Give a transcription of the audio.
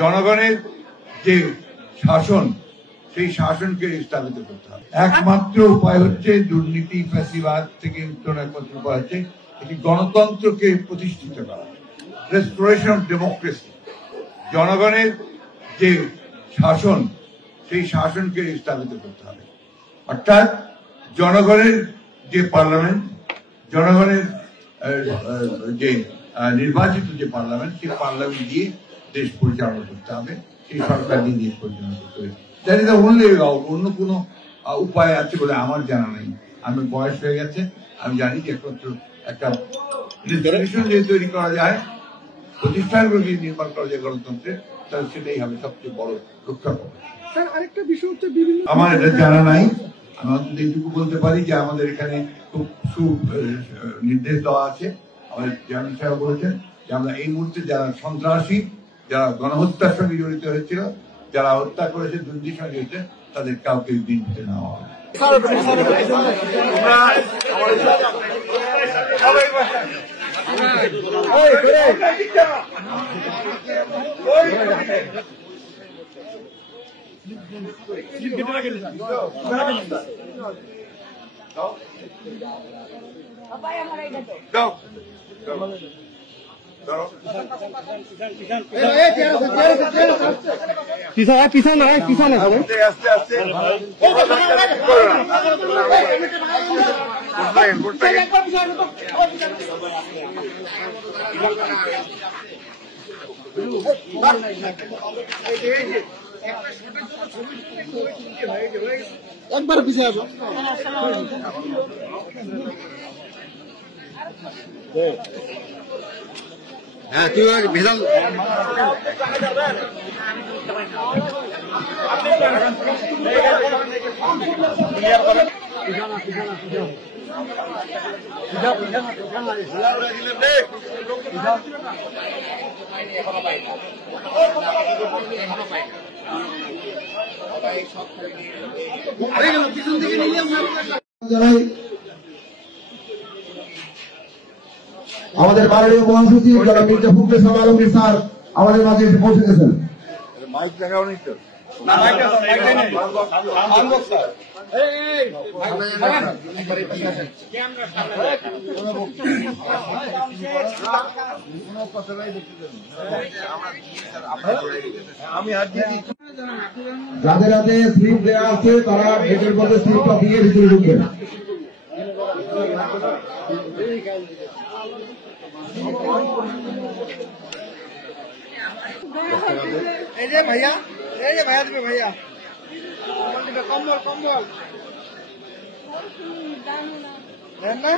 জনগণের যে শাসন সেই শাসনকে স্থাপিত করতে হবে। একমাত্র উপায় হচ্ছে দুর্নীতি ফ্যাসিবাদ থেকে উত্তরণ, একমাত্র উপায় হচ্ছে একটি গণতন্ত্রকে প্রতিষ্ঠিত করা, রেস্টোরেশন অফ ডেমোক্রেসি। জনগণের যে শাসন সেই শাসনকে স্থাপিত করতে হবে, অর্থাৎ জনগণের যে পার্লামেন্ট, জনগণের যে নির্বাচিত যে পার্লামেন্ট, সেই পার্লামেন্ট দিয়ে দেশ পরিচালনা করতে হবে, সেই সরকার দিয়ে দেশ পরিচালনা করতে হবে। That is the only way out. অন্য কোনো উপায় আছে বলে আমার জানা নেই। আমার বয়স হয়ে গেছে, আমি জানি যে একমাত্র একটা ইনস্টিটিউশন যদি তৈরি করা যায়, প্রতিষ্ঠানগুলো যদি নির্মাণ করা যায় গণতন্ত্রের, তাহলে সেটাই হবে সবচেয়ে বড় রক্ষা কবচ। আরেকটা বিষয় হচ্ছে বিভিন্ন, আমার এটা জানা নাই। আমি অন্তত এইটুকু বলতে পারি যে আমাদের এখানে খুব নির্দেশ দেওয়া আছে। আমাদের চেয়ারম্যান সাহেব বলেছেন যে আমরা এই মুহূর্তে যারা সন্ত্রাসী, যারা গণহত্যার সঙ্গে জড়িত হয়েছিল, যারা হত্যা করেছে, দুর্নীতির সঙ্গে জড়িত, তাদের কাউকে বিনতে নেওয়া হবে। পিছনে একবার পিছিয়ে আসো। হ্যাঁ, তুই ভেজাল আমাদের মাননীয় মহাসচিব যারা মির্জা ফখরুল আলমগীর স্যার আমাদের মাঝে এসে পৌঁছে গেছেন। মাইক দেখাও নি তো? যাদের হাতে স্লিপ দেওয়া আছে তারা গেটের মধ্যে স্লিপটা দিয়ে ভিতরে ঢুকবেন। এই যে ভাইয়া দেবে ভাইয়া কম্বল দেন না।